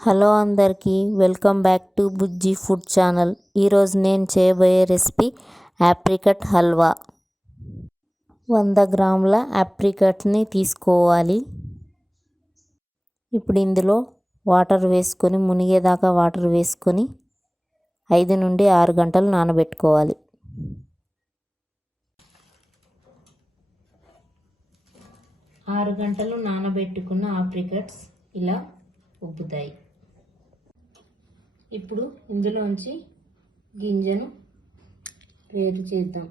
Hello అందరికీ welcome back to Bujji food channel. ఈరోజు నేను చేయబోయే రెసిపీ ఆప్రికట్ హల్వా. 100 గ్రాముల ఆప్రికట్ని తీసుకోవాలి. ఇప్పుడు ఇందులో వాటర్ వేసుకొని మునిగేదాకా వాటర్ వేసుకొని 5 నుండి 6 గంటలు నానబెట్టుకోవాలి. ఆరు గంటలు నానబెట్టుకున్న ఆప్రికట్స్ ఇలా ఉబ్బుతాయి. ఇప్పుడు ఇందులోంచి గింజను వేరు చేద్దాం.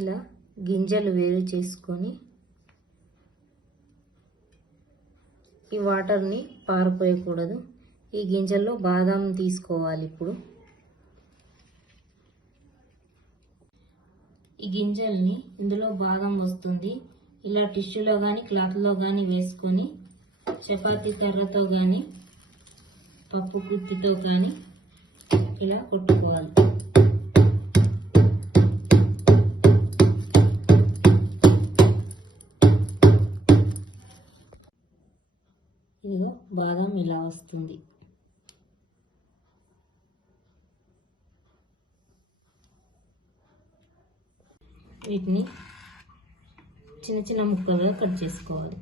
ఇలా గింజలు వేరు చేసుకొని ఈ వాటర్ని పారిపోయకూడదు. ఈ గింజల్లో బాదాం తీసుకోవాలి. ఇప్పుడు ఈ గింజల్ని ఇందులో బాదం వస్తుంది. ఇలా టిష్యూలో కానీ క్లాత్లో కానీ వేసుకొని చపాతీ కర్రతో కానీ పప్పు కుర్తితో కానీ ఇలా కొట్టుకోవాలి. ఇదిగో బాదం ఇలా వస్తుంది. వీటిని చిన్న చిన్న ముక్కలుగా కట్ చేసుకోవాలి.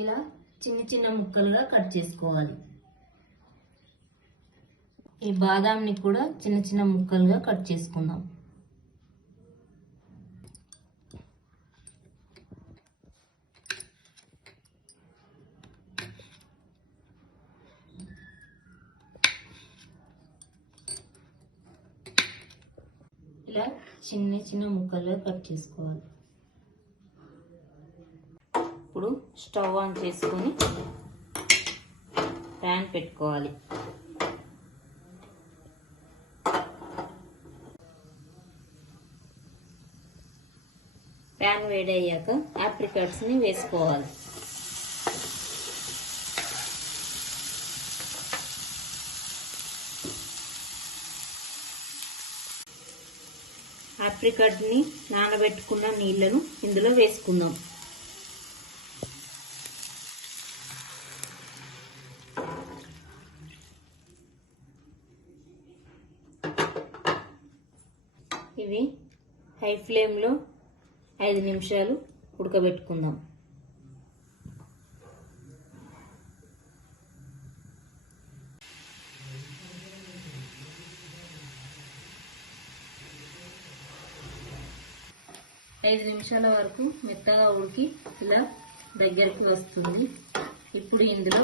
ఇలా చిన్న చిన్న ముక్కలుగా కట్ చేసుకోవాలి. ఈ బాదాంని కూడా చిన్న చిన్న ముక్కలుగా కట్ చేసుకుందాం. ఇలా చిన్న చిన్న ముక్కలుగా కట్ చేసుకోవాలి. ఇప్పుడు స్టవ్ ఆన్ చేసుకొని ప్యాన్ పెట్టుకోవాలి. ప్యాన్ వేడయ్యాక ఆప్రికట్స్ని వేసుకోవాలి. ఆప్రికట్ని నానబెట్టుకున్న నీళ్లను ఇందులో వేసుకుందాం. ఇవి హై ఫ్లేమ్లో 5 నిమిషాలు ఉడకబెట్టుకుందాం. ఐదు నిమిషాల వరకు మెత్తగా ఉడికి ఇలా దగ్గరికి వస్తుంది. ఇప్పుడు ఇందులో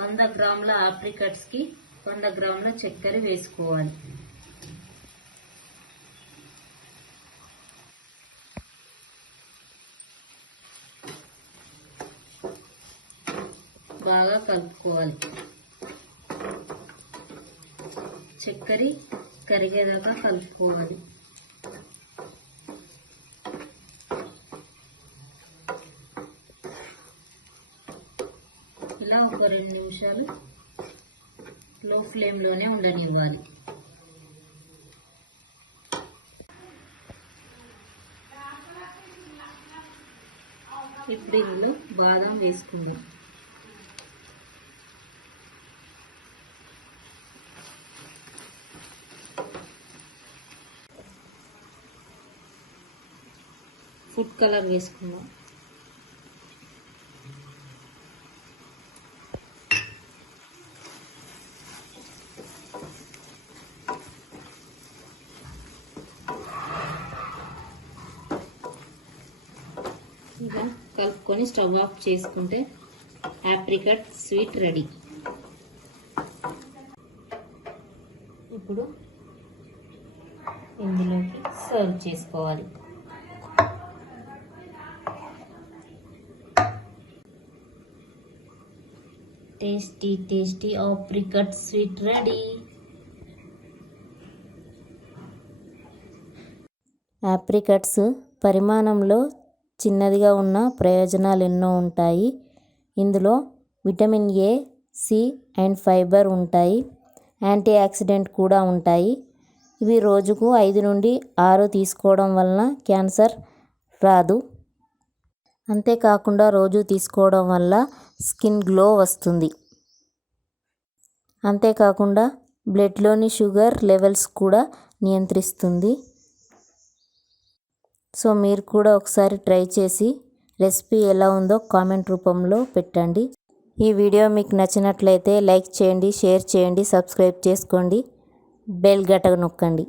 100 గ్రాముల ఆప్రికట్స్కి 100 గ్రాముల చక్కెర వేసుకోవాలి. బాగా కలుపుకోవాలి. చక్కెర కరిగేదాకా కలుపుకోవాలి. ఇలా ఒక 2 నిమిషాలు లో ఫ్లేమ్లోనే ఉండనివ్వాలి. ఇప్పుడు ఇందులో బాదం వేసుకుందాం. ఫుడ్ కలర్ వేసుకుందాం. ఇలా కలుపుకొని స్టవ్ ఆఫ్ చేసుకుంటే ఆప్రికట్ స్వీట్ రెడీ. ఇప్పుడు ఇందులోకి సర్వ్ చేసుకోవాలి. Tasty tasty apricot sweet ready. Apricots పరిమాణంలో చిన్నదిగా ఉన్న ప్రయోజనాలు ఎన్నో ఉంటాయి. ఇందులో vitamin A, C and fibre ఉంటాయి. యాంటీ ఆక్సిడెంట్ కూడా ఉంటాయి. ఇవి రోజుకు 5 నుండి 6 తీసుకోవడం వలన క్యాన్సర్ రాదు. అంతేకాకుండా రోజు తీసుకోవడం వల్ల స్కిన్ గ్లో వస్తుంది. అంతేకాకుండా బ్లడ్లోని షుగర్ లెవెల్స్ కూడా నియంత్రిస్తుంది. సో మీరు కూడా ఒకసారి ట్రై చేసి రెసిపీ ఎలా ఉందో కామెంట్ రూపంలో పెట్టండి. ఈ వీడియో మీకు నచ్చినట్లయితే లైక్ చేయండి, షేర్ చేయండి, సబ్స్క్రైబ్ చేసుకోండి, బెల్ గంట నొక్కండి.